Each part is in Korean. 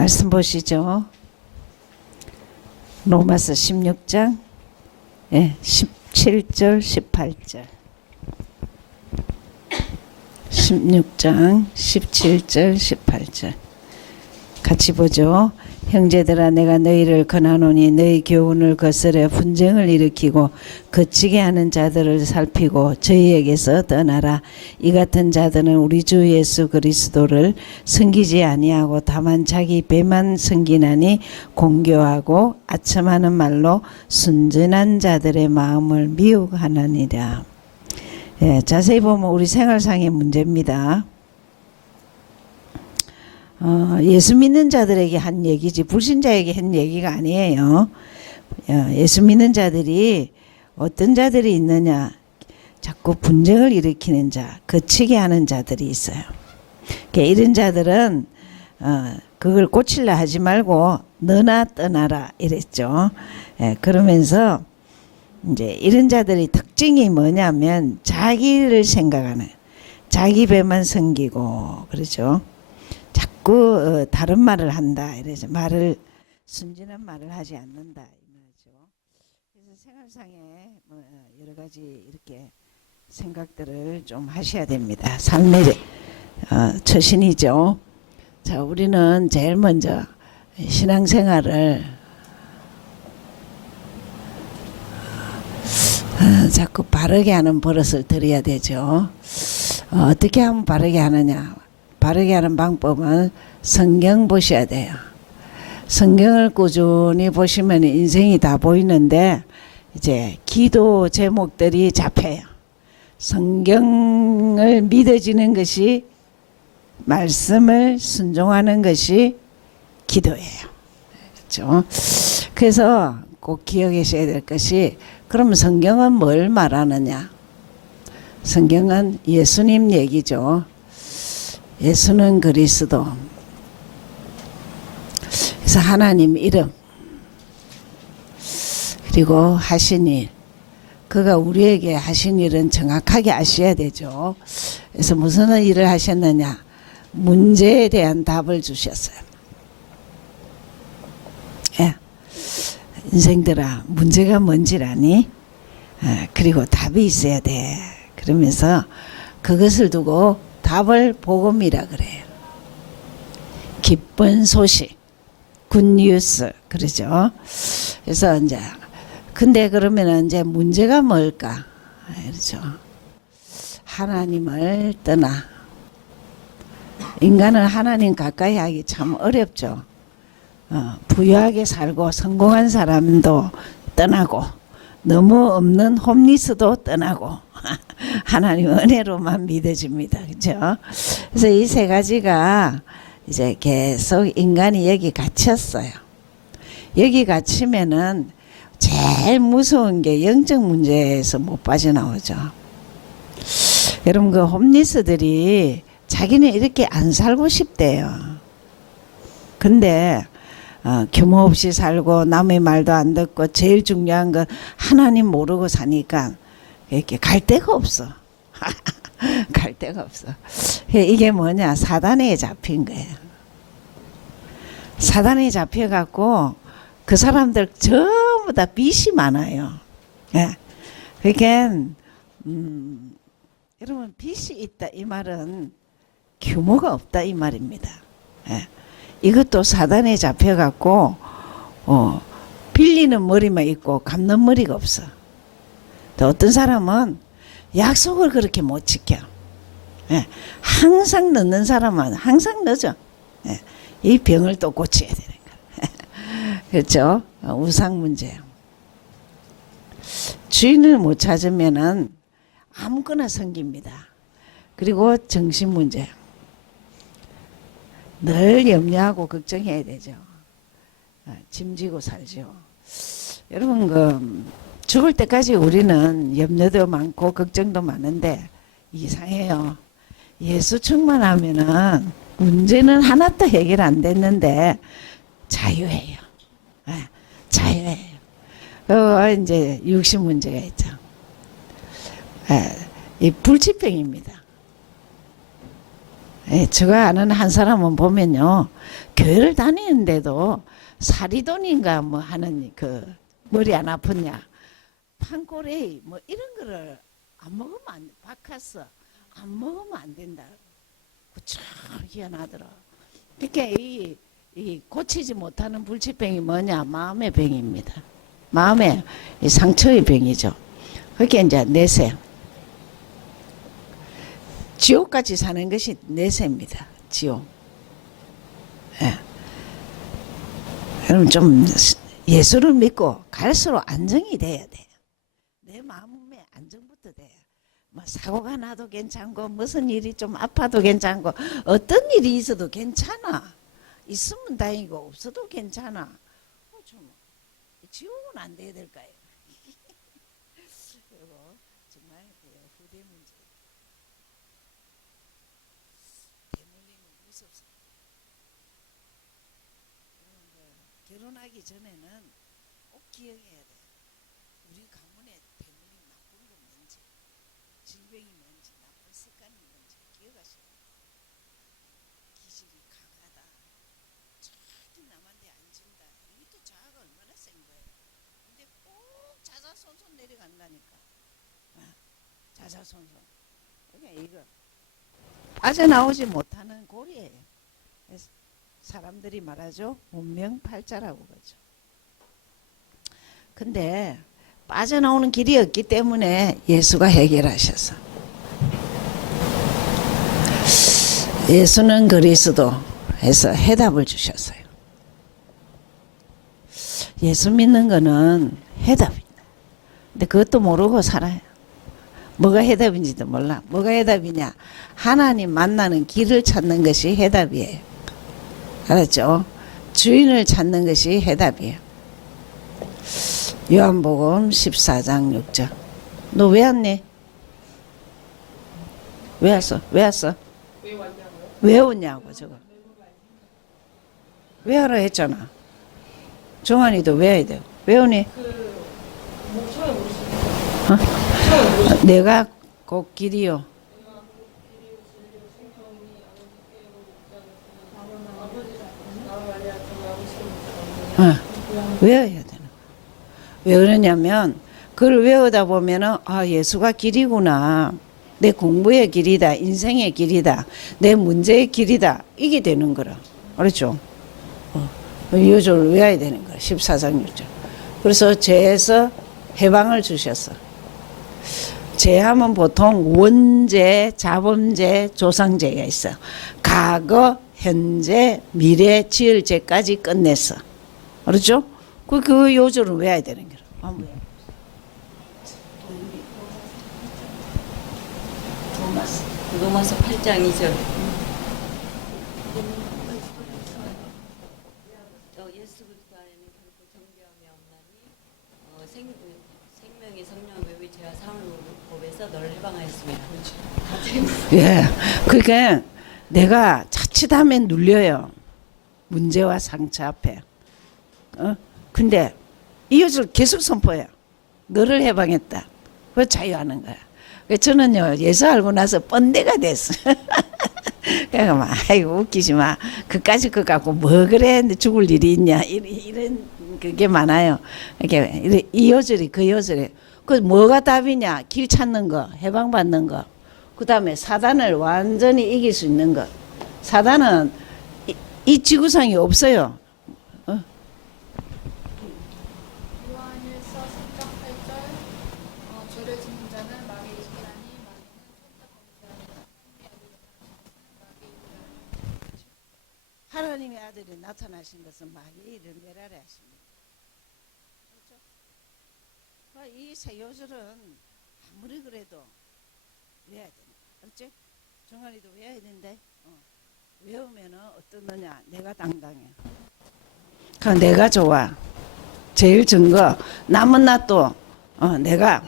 말씀 보시죠. 로마서 16장 17절 18절 16장 17절 18절 같이 보죠. 형제들아 내가 너희를 권하노니 너희 교훈을 거스려 분쟁을 일으키고 거치게 하는 자들을 살피고 저희에게서 떠나라. 이 같은 자들은 우리 주 예수 그리스도를 섬기지 아니하고 다만 자기 배만 섬기나니 공교하고 아첨하는 말로 순전한 자들의 마음을 미혹하느니라. 자세히 보면 우리 생활상의 문제입니다. 예수 믿는 자들에게 한 얘기지 불신자에게 한 얘기가 아니에요. 예수 믿는 자들이 어떤 자들이 있느냐, 자꾸 분쟁을 일으키는 자, 거치게 하는 자들이 있어요. 그러니까 이런 자들은 그걸 고치려 하지 말고 너나 떠나라 이랬죠. 그러면서 이제 이런 자들의 특징이 뭐냐면 자기를 생각하는, 자기 배만 섬기고 그렇죠. 자꾸 다른 말을 한다 이래서 말을 순진한 말을 하지 않는다 이거죠. 그래서 생활상에 여러 가지 이렇게 생각들을 좀 하셔야 됩니다. 삶의 처신이죠. 자, 우리는 제일 먼저 신앙생활을 자꾸 바르게 하는 버릇을 들여야 되죠. 어떻게 하면 바르게 하느냐? 바르게 하는 방법은 성경 보셔야 돼요. 성경을 꾸준히 보시면 인생이 다 보이는데 이제 기도 제목들이 잡혀요. 성경을 믿어지는 것이, 말씀을 순종하는 것이 기도예요. 그렇죠? 그래서 꼭 기억하셔야 될 것이, 그럼 성경은 뭘 말하느냐? 성경은 예수님 얘기죠. 예수는 그리스도. 그래서 하나님 이름, 그리고 하신 일, 그가 우리에게 하신 일은 정확하게 아셔야 되죠. 그래서 무슨 일을 하셨느냐? 문제에 대한 답을 주셨어요. 인생들아, 문제가 뭔지라니? 그리고 답이 있어야 돼. 그러면서 그것을 두고 답을 복음이라 그래요. 기쁜 소식, 굿뉴스 그러죠. 그래서 이제 근데 그러면 이제 문제가 뭘까? 그렇죠. 하나님을 떠나. 인간은 하나님 가까이 하기 참 어렵죠. 부유하게 살고 성공한 사람도 떠나고, 너무 없는 홈리스도 떠나고, 하나님 은혜로만 믿어집니다. 그렇죠? 그래서 이 세 가지가 이제 계속 인간이 여기 갇혔어요. 여기 갇히면은 제일 무서운 게 영적 문제에서 못 빠져나오죠. 여러분, 그 홈리스들이 자기는 이렇게 안 살고 싶대요. 근데 규모 없이 살고 남의 말도 안 듣고 제일 중요한 건 하나님 모르고 사니까 이렇게 갈 데가 없어. 갈 데가 없어. 이게 뭐냐? 사단에 잡힌 거예요. 사단에 잡혀갖고 그 사람들 전부 다 빚이 많아요. 그러니까 여러분, 빚이 있다 이 말은 규모가 없다 이 말입니다. 이것도 사단에 잡혀갖고 빌리는 머리만 있고 갚는 머리가 없어. 또 어떤 사람은 약속을 그렇게 못 지켜. 항상 늦는 사람은 항상 늦어. 이 병을 또 고쳐야 되는 거야. 그렇죠? 우상 문제. 주인을 못 찾으면은 아무거나 섬깁니다. 그리고 정신 문제. 늘 염려하고 걱정해야 되죠. 짐지고 살죠. 여러분, 죽을 때까지 우리는 염려도 많고 걱정도 많은데 이상해요. 예수 충만하면은 문제는 하나도 해결 안 됐는데 자유해요. 자유해요. 이제 육신 문제가 있죠. 이 불치병입니다. 제가 아는 한 사람은 보면요, 교회를 다니는데도 사리돈인가 뭐 하는 그 머리 안 아프냐, 판코레이 뭐 이런 거를 안 먹으면 안 돼. 바카스 안 먹으면 안 된다. 참 희한하더라. 그러니까 이 고치지 못하는 불치병이 뭐냐? 마음의 병입니다. 마음의 이 상처의 병이죠. 그게 이제 내세. 지옥같이 사는 것이 내세입니다. 지옥. 예. 여러분 좀 예수를 믿고 갈수록 안정이 돼야 돼. 내 마음의 안정부터 돼. 뭐 사고가 나도 괜찮고 무슨 일이 좀 아파도 괜찮고 어떤 일이 있어도 괜찮아. 있으면 다행이고 없어도 괜찮아. 좀 지옥은 안 돼야 될까요? 그리고 정말 후대 문제. 대물림은 무섭습니다. 결혼하기 전에는 꼭 기억해야 돼. 우리 가문에 대물림 나쁜 건 뭔지, 질병이 뭔지, 나쁜 습관이 뭔지 기억하셔야 돼. 기질이 강하다. 저기 남한테 안 진다. 이것도 자아가 얼마나 센 거예요. 근데 꼭 자자손손 내려간다니까. 자자손손. 그러니까 이거 빠져나오지 못하는 고리예요. 사람들이 말하죠. 운명팔자라고 그러죠. 근데 빠져나오는 길이 없기 때문에 예수가 해결하셔서. 예수는 그리스도 해서 해답을 주셨어요. 예수 믿는 거는 해답이다. 근데 그것도 모르고 살아요. 뭐가 해답인지도 몰라. 뭐가 해답이냐? 하나님 만나는 길을 찾는 것이 해답이에요. 알았죠? 주인을 찾는 것이 해답이에요. 요한복음 14장 6절. 너 왜 왔니? 왜 왔어? 왜 왔어? 왜 왔냐고 저거. 왜 하라 했잖아. 정환이도 왜 해야 돼? 왜 오니? 어? 내가 곧 길이요. 외워야 되는 거야. 왜 그러냐면 그걸 외우다 보면은 아 예수가 길이구나. 내 공부의 길이다. 인생의 길이다. 내 문제의 길이다. 이게 되는 거라. 그렇죠? 이 요절을 외워야 되는 거야. 14장 6절. 그래서 죄에서 해방을 주셨어. 죄하면 보통 원죄, 자범죄, 조상죄가 있어. 과거, 현재, 미래, 지을 죄까지 끝냈어. 그렇죠? 그 요절을 외워야 되는 거야. 한번 외워. 로마서 8장 2절. 예수 그리스도 안에는 결코 정죄함이 없나니 생명의 성령 외의 죄와 사함을 법에서 너를 해방하였습니다. 예, 그러니까 내가 자칫하면 눌려요. 문제와 상처 앞에. 근데 이 요절 계속 선포해요. 너를 해방했다. 그걸 자유하는 거야. 저는요 예수 알고 나서 뻔데가 됐어. 그러니까 막 아이고 웃기지 마. 그까짓 것 갖고 뭐 그래 죽을 일이 있냐 이런 그게 많아요. 이렇게 이 요절이 그 요절이 그 뭐가 답이냐? 길 찾는 거, 해방받는 거. 그 다음에 사단을 완전히 이길 수 있는 것. 사단은 이 지구상에 없어요. 요한일서 3장 8절 죄를 짓는 자는 마귀의 이시라니 하나님의 아들이 나타나신 것은 마귀의 일을 멸하려 하십니다. 그렇죠? 이 세 요절은 아무리 그래도 외워야 된다. 그렇지? 정환이도 외워야 된대. 외우면 어떠느냐? 내가 당당해. 내가 좋아. 제일 증거. 남은 나 또 내가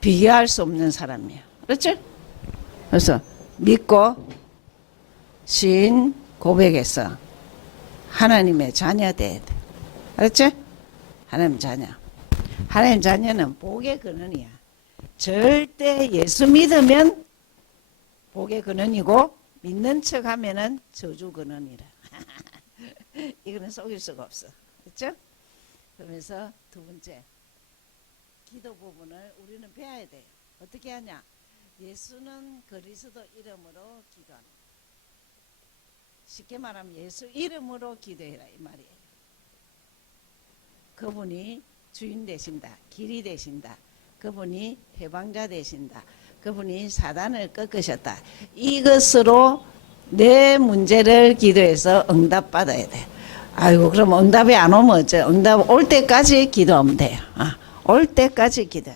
비교할 수 없는 사람이야. 그렇지? 그래서 믿고 신 고백해서 하나님의 자녀 돼야 돼. 알았지? 하나님 자녀. 하나님 자녀는 복의 근원이야. 절대 예수 믿으면 복의 근원이고 믿는 척 하면은 저주 근원이라. 이거는 속일 수가 없어. 그렇죠? 그러면서 두 번째 기도 부분을 우리는 배워야 돼요. 어떻게 하냐? 예수는 그리스도 이름으로 기도합니다. 쉽게 말하면 예수 이름으로 기도해라 이 말이에요. 그분이 주인 되신다. 길이 되신다. 그분이 해방자 되신다. 그분이 사단을 꺾으셨다. 이것으로 내 문제를 기도해서 응답받아야 돼. 아이고 그럼 응답이 안 오면 어째? 응답 올 때까지 기도하면 돼요. 올 때까지 기도.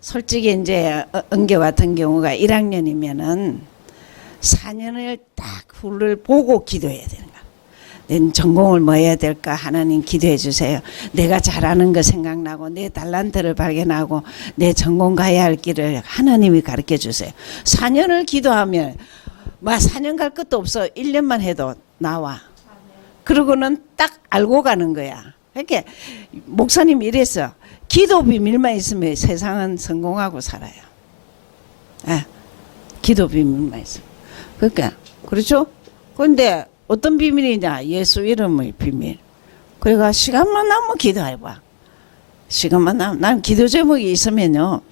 솔직히 이제 은교 같은 경우가 1학년이면은 4년을 딱 후를 보고 기도해야 되는 거야. 내 전공을 뭐 해야 될까? 하나님 기도해 주세요. 내가 잘하는 거 생각나고 내 달란트를 발견하고 내 전공 가야 할 길을 하나님이 가르쳐 주세요. 4년을 기도하면 막 4년 갈 것도 없어. 1년만 해도 나와. 그러고는 딱 알고 가는 거야. 이렇게 목사님이 이랬어. 기도 비밀만 있으면 세상은 성공하고 살아요. 기도 비밀만 있으면. 그러니까 그렇죠? 그런데 어떤 비밀이냐? 예수 이름의 비밀. 그러니까 시간만 나면 기도해봐. 시간만 나면 난 기도 제목이 있으면요.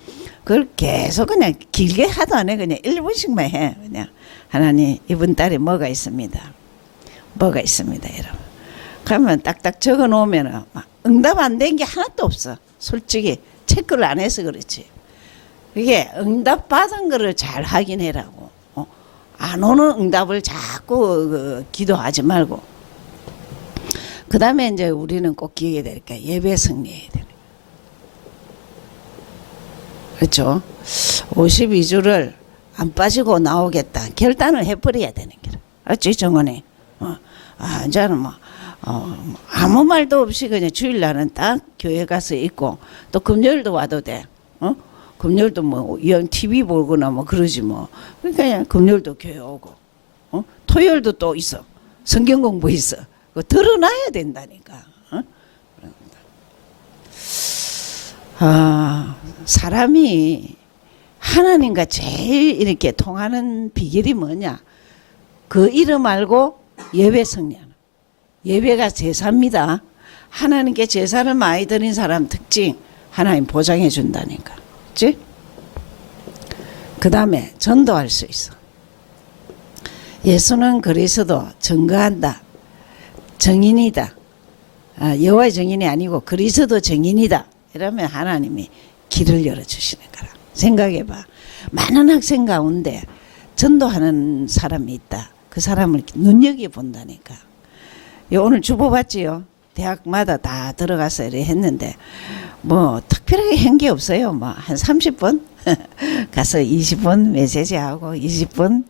그걸 계속 그냥 길게 하도 안 해. 그냥 1분씩만 해. 그냥 하나님 이번 달에 뭐가 있습니다. 뭐가 있습니다, 여러분. 그러면 딱딱 적어 놓으면 응답 안 된 게 하나도 없어. 솔직히 체크를 안 해서 그렇지. 이게 응답 받은 거를 잘 확인해라고. 안 오는 응답을 자꾸 기도하지 말고. 그 다음에 이제 우리는 꼭 기억해야 되니까 예배 승리해야 되는. 그렇죠? 52주를 안 빠지고 나오겠다. 결단을 해버려야 되는 거라. 알았지, 정원이? 이제는 뭐, 아무 말도 없이 그냥 주일날은 딱 교회 가서 있고, 또 금요일도 와도 돼. 금요일도 뭐, 영 TV 보거나 뭐 그러지 뭐. 그러니까 그냥 금요일도 교회 오고, 토요일도 또 있어. 성경 공부 있어. 그거 드러나야 된다니까. 사람이 하나님과 제일 이렇게 통하는 비결이 뭐냐? 그 이름 알고 예배 승리하는. 예배가 제사입니다. 하나님께 제사를 많이 드린 사람 특징 하나님 보장해 준다니까. 그렇지? 그 다음에 전도할 수 있어. 예수는 그리스도 증거한다. 정인이다. 여호와의 정인이 아니고 그리스도 정인이다. 이러면 하나님이 길을 열어주시는 거라. 생각해봐. 많은 학생 가운데 전도하는 사람이 있다. 그 사람을 눈여겨본다니까. 오늘 주보 봤지요? 대학마다 다 들어가서 이렇게 했는데 뭐 특별하게 한 게 없어요. 뭐 한 30분 가서 20분 메시지하고 20분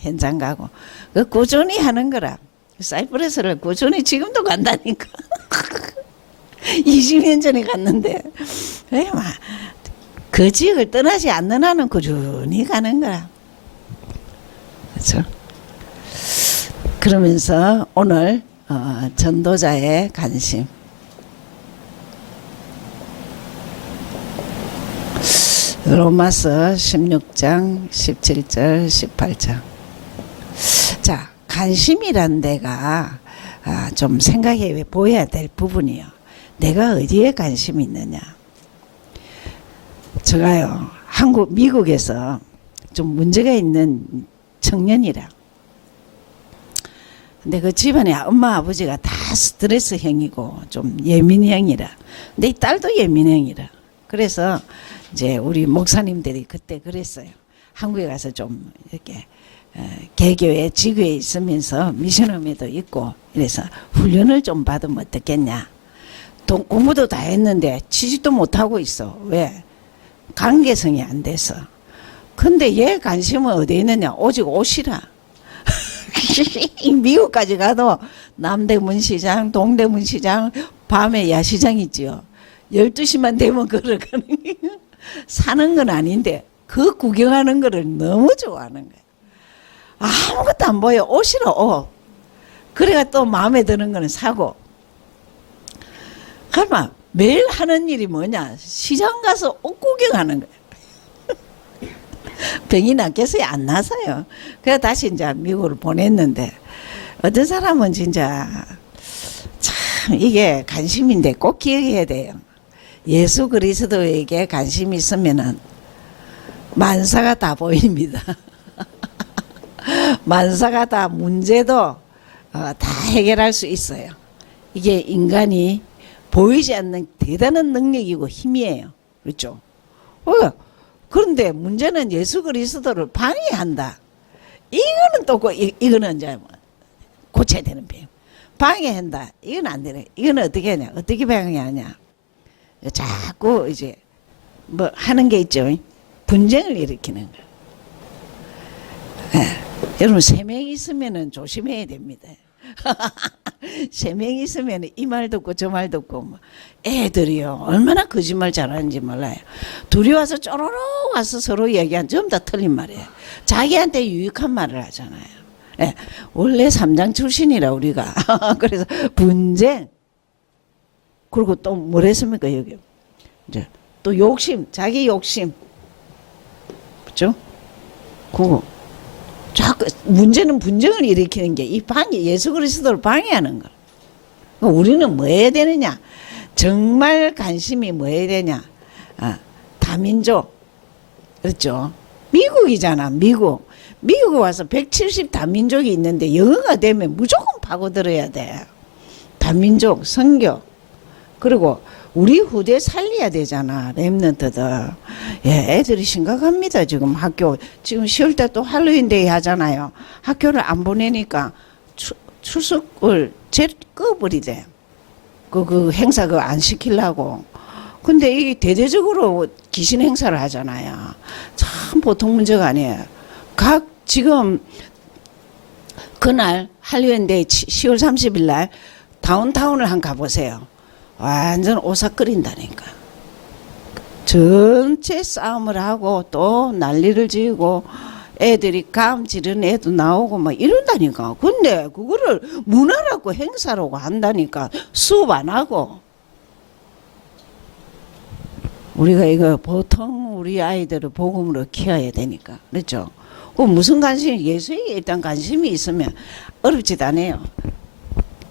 현장 가고 그 꾸준히 하는 거라. 사이프러스를 꾸준히 지금도 간다니까. 20년 전에 갔는데 그 지역을 떠나지 않는 한은 꾸준히 가는 거라. 그렇죠? 그러면서 오늘 전도자의 관심. 로마서 16장 17절 18절. 자, 관심이란 데가 좀 생각해 보여야 될 부분이요. 내가 어디에 관심이 있느냐. 제가요 미국에서 좀 문제가 있는 청년이라. 근데 그 집안에 엄마 아버지가 다 스트레스형이고 좀 예민형이라. 근데 이 딸도 예민형이라. 그래서 이제 우리 목사님들이 그때 그랬어요. 한국에 가서 좀 이렇게 개교회 지교에 있으면서 미션홈에도 있고 이래서 훈련을 좀 받으면 어떻겠냐. 공부도 다 했는데 취직도 못하고 있어. 왜? 관계성이 안 돼서. 근데 얘 관심은 어디에 있느냐. 오직 옷이라. 미국까지 가도 남대문 시장, 동대문 시장, 밤에 야시장 있지요. 12시만 되면 걸어가는 거예요. 사는 건 아닌데 그 구경하는 거를 너무 좋아하는 거예요. 아무것도 안 보여. 옷이라 옷. 그래가 또 마음에 드는 거는 사고. 그러면 매일 하는 일이 뭐냐. 시장 가서 옷 구경하는 거예요. 병이 낫겠어요? 안 나서요. 그래서 다시 이제 미국으로 보냈는데 어떤 사람은 진짜 참 이게 관심인데 꼭 기억해야 돼요. 예수 그리스도에게 관심이 있으면은 만사가 다 보입니다. 만사가 다 문제도 다 해결할 수 있어요. 이게 인간이 보이지 않는 대단한 능력이고 힘이에요. 그렇죠? 그런데 문제는 예수 그리스도를 방해한다. 이거는 또 이거는 이제 고쳐야 되는 병. 방해한다. 이건 안 되네. 이거는 어떻게 하냐? 어떻게 방해하냐? 자꾸 이제 뭐 하는 게 있죠. 분쟁을 일으키는 거. 여러분 3명 있으면은 조심해야 됩니다. 3명 있으면 이 말 듣고 저 말 듣고 뭐 애들이요 얼마나 거짓말 잘하는지 몰라요. 둘이 와서 쪼로로 와서 서로 얘기한 전부 다 틀린 말이에요. 자기한테 유익한 말을 하잖아요. 예, 원래 3장 출신이라 우리가 그래서 분쟁 그리고 또 뭐랬습니까 여기 이제 또 욕심 자기 욕심 그렇죠? 그거 자꾸 문제는 분쟁을 일으키는 게 이 방해 예수 그리스도를 방해하는 거. 우리는 뭐 해야 되느냐? 정말 관심이 뭐 해야 되냐? 다민족 그렇죠? 미국이잖아 미국. 미국 와서 170 다민족이 있는데 영어가 되면 무조건 파고들어야 돼. 다민족 선교 그리고 우리 후대 살려야 되잖아 렘넌트들. 예, 애들이 심각합니다. 지금 학교 지금 10월달 또 할로윈데이 하잖아요. 학교를 안 보내니까 출석을 꺼버리대. 그 행사 그거 안 시키려고. 근데 이게 대대적으로 귀신 행사를 하잖아요. 참 보통 문제가 아니에요. 지금 그날 할로윈데이 10월 30일 날 다운타운을 한번 가보세요. 완전 오싹거린다니까. 전체 싸움을 하고 또 난리를 지고 애들이 감 지른 애도 나오고 막 이런다니까. 근데 그거를 문화라고 행사라고 한다니까. 수업 안 하고. 우리가 이거 보통 우리 아이들을 복음으로 키워야 되니까. 그렇죠? 무슨 관심이 예수에 일단 관심이 있으면 어렵지도 않아요.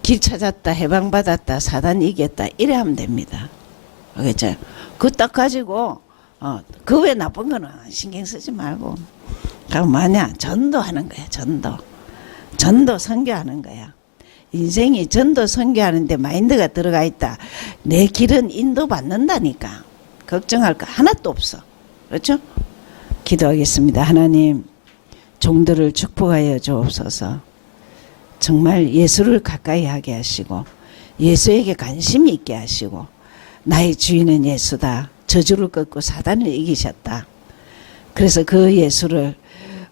길 찾았다 해방받았다 사단 이겼다 이래 하면 됩니다. 알겠죠? 그거 딱 가지고 그 외 나쁜 거는 신경 쓰지 말고 그럼 뭐냐 전도하는 거야. 전도 선교하는 거야. 인생이 전도 선교하는데 마인드가 들어가 있다. 내 길은 인도받는다니까. 걱정할 거 하나도 없어. 그렇죠? 기도하겠습니다. 하나님 종들을 축복하여 주옵소서. 정말 예수를 가까이 하게 하시고 예수에게 관심이 있게 하시고 나의 주인은 예수다. 저주를 꺾고 사단을 이기셨다. 그래서 그 예수를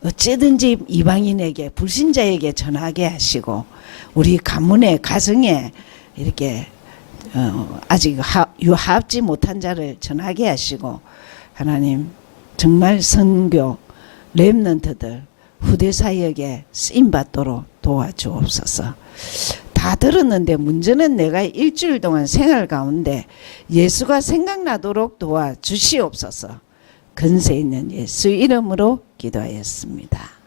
어찌든지 이방인에게 불신자에게 전하게 하시고 우리 가문에 가정에 이렇게 아직 유합지 못한 자를 전하게 하시고 하나님 정말 선교 렘넌트들 후대 사역에 쓰임받도록 도와주옵소서. 다 들었는데 문제는 내가 일주일 동안 생활 가운데 예수가 생각나도록 도와주시옵소서. 근세 있는 예수 이름으로 기도하였습니다.